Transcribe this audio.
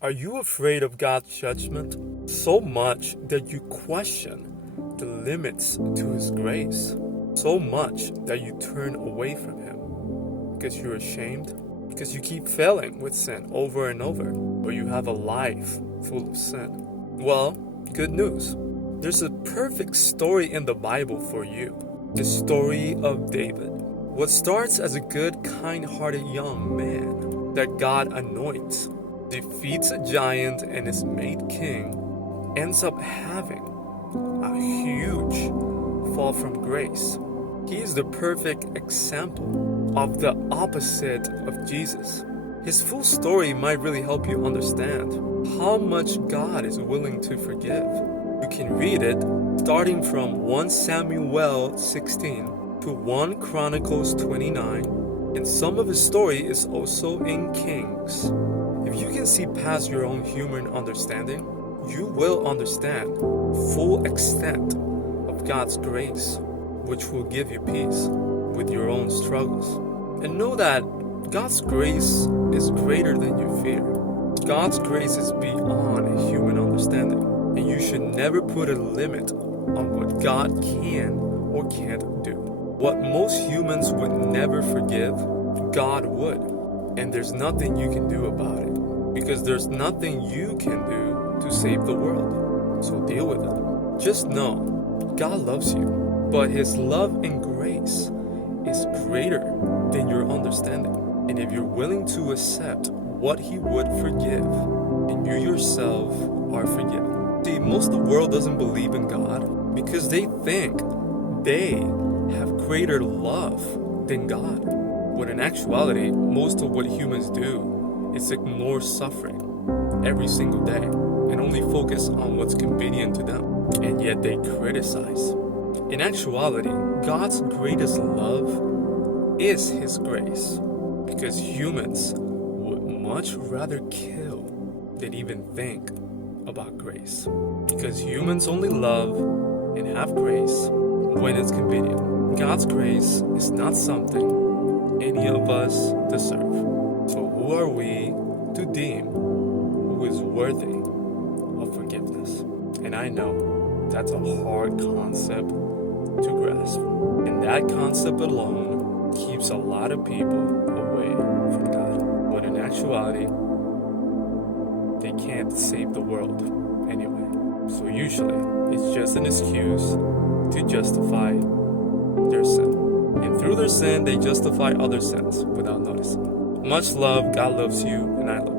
Are you afraid of God's judgment so much that you question the limits to His grace? So much that you turn away from Him because you're ashamed? Because you keep failing with sin over and over? Or you have a life full of sin? Well, good news. There's a perfect story in the Bible for you. The story of David. What starts as a good, kind-hearted young man that God anoints, defeats a giant and is made king, ends up having a huge fall from grace. He is the perfect example of the opposite of Jesus. His full story might really help you understand how much God is willing to forgive. You can read it starting from 1 Samuel 16 to 1 Chronicles 29, and some of his story is also in Kings. If you can see past your own human understanding, you will understand the full extent of God's grace, which will give you peace with your own struggles. And know that God's grace is greater than your fear. God's grace is beyond human understanding, and you should never put a limit on what God can or can't do. What most humans would never forgive, God would. And there's nothing you can do about it, because there's nothing you can do to save the world. So deal with it. Just know, God loves you, but His love and grace is greater than your understanding. And if you're willing to accept what He would forgive, and you yourself are forgiven. See, most of the world doesn't believe in God because they think they have greater love than God. When in actuality, most of what humans do is ignore suffering every single day and only focus on what's convenient to them. And yet they criticize. In actuality, God's greatest love is His grace, because humans would much rather kill than even think about grace. Because humans only love and have grace when it's convenient. God's grace is not something any of us deserve. So who are we to deem who is worthy of forgiveness? And I know that's a hard concept to grasp. And that concept alone keeps a lot of people away from God. When in actuality, they can't save the world anyway. So usually, it's just an excuse to justify their sin. And through their sin, they justify other sins without noticing. Much love, God loves you, and I love you.